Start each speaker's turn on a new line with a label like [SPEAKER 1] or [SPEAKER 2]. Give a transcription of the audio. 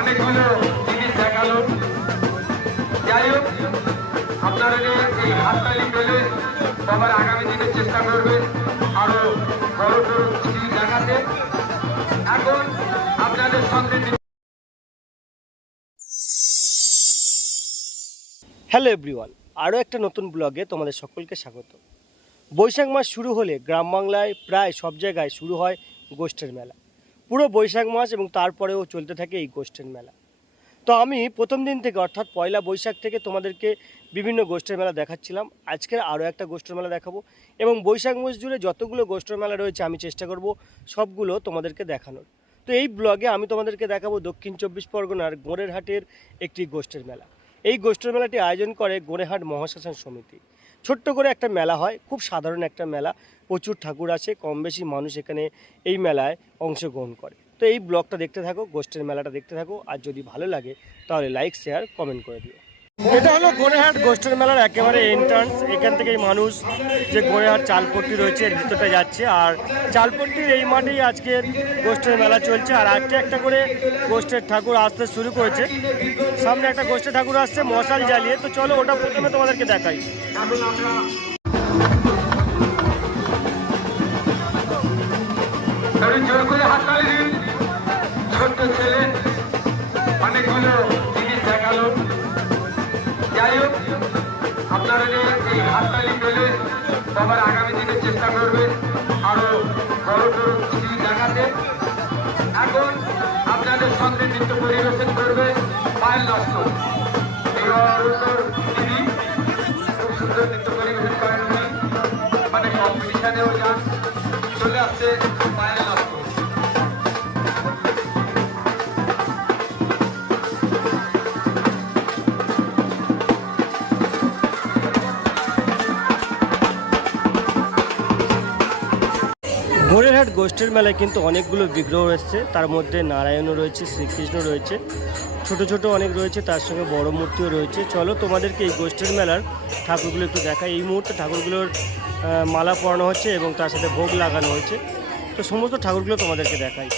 [SPEAKER 1] অনেকগুলো জিনিস দেখাল। যাই হোক, আপনারা এই হাততালি পেলে সবার আগামী দিনে চেষ্টা আরও বড় বড় জিনিস দেখাতে। এখন আপনাদের সঙ্গে
[SPEAKER 2] হ্যালো এভরিওয়ান আরও একটা নতুন ব্লগে তোমাদের সকলকে স্বাগত। বৈশাখ মাস শুরু হলে গ্রাম বাংলায় প্রায় সব জায়গায় শুরু হয় গোষ্ঠের মেলা। পুরো বৈশাখ মাস এবং তারপরেও চলতে থাকে এই গোষ্ঠের মেলা। তো আমি প্রথম দিন থেকে অর্থাৎ পয়লা বৈশাখ থেকে তোমাদেরকে বিভিন্ন গোষ্ঠের মেলা দেখাচ্ছিলাম। আজকের আরও একটা গোষ্ঠের মেলা দেখাবো এবং বৈশাখ মাস জুড়ে যতগুলো গোষ্ঠের মেলা রয়েছে আমি চেষ্টা করব সবগুলো তোমাদেরকে দেখানোর। তো এই ব্লগে আমি তোমাদেরকে দেখাবো দক্ষিণ চব্বিশ পরগনার গোড়ের হাটের একটি গোষ্ঠের মেলা। এই গোষ্ঠীর মেলাটি আয়োজন করে গোড়েহাট মহাশাসন সমিতি। ছোট্ট করে একটা মেলা হয়, খুব সাধারণ একটা মেলা। প্রচুর ঠাকুর আছে কম বেশি মানুষ এখানে এই মেলায় অংশগ্রহণ করে। তো এই ব্লগটা দেখতে থাকো, গোষ্ঠের মেলাটা দেখতে থাকো, আর যদি ভালো লাগে তাহলে লাইক শেয়ার কমেন্ট করে দিও। এটা হলো গোড়েহাট গোষ্ঠীর মেলার একেবারে এন্ট্রান্স এখান থেকেই মানুষ যে গোড়েহাট চালপট্টি রয়েছে, এর ভিতরটা যাচ্ছে। আর চালপট্টির এই মাঠেই আজকের গোষ্ঠীর মেলা চলছে। আর একটা একটা করে গোষ্ঠের ঠাকুর আসতে শুরু করেছে। সামনে একটা গোষ্ঠী ঠাকুর আসছে মশাল জ্বালিয়ে। তো চলো, ওটা প্রথমে তোমাদেরকে দেখাই।
[SPEAKER 1] ছেলে, অনেকগুলো জিনিস দেখাল। যাই হোক, আপনারা এই হাততালি পেলে সবার আগামী দিনে চেষ্টা করবে, আরও বড় বড় কিছু দেখাতে। এখন আপনাদের সঙ্গে নৃত্য পরিবেশন করবে পায়েল লস্কর এই অরুণর দিদি খুব সুন্দর নৃত্য পরিবেশন করেন উনি। মানে কম্পিটিশনেও যান। চলে আসছে
[SPEAKER 2] গোড়েরহাট গোষ্ঠীর মেলায় কিন্তু অনেকগুলো বিগ্রহ রয়েছে তার মধ্যে নারায়ণও রয়েছে, শ্রীকৃষ্ণ রয়েছে, ছোট ছোট অনেক রয়েছে, তার সঙ্গে বড় মূর্তিও রয়েছে। চলো তোমাদেরকে এই গোষ্ঠীর মেলার ঠাকুরগুলো একটু দেখাই। এই মুহূর্তে ঠাকুরগুলোর মালা পরানো হচ্ছে এবং তার সাথে ভোগ লাগানো হয়েছে। তো সমস্ত ঠাকুরগুলো তোমাদেরকে দেখাই।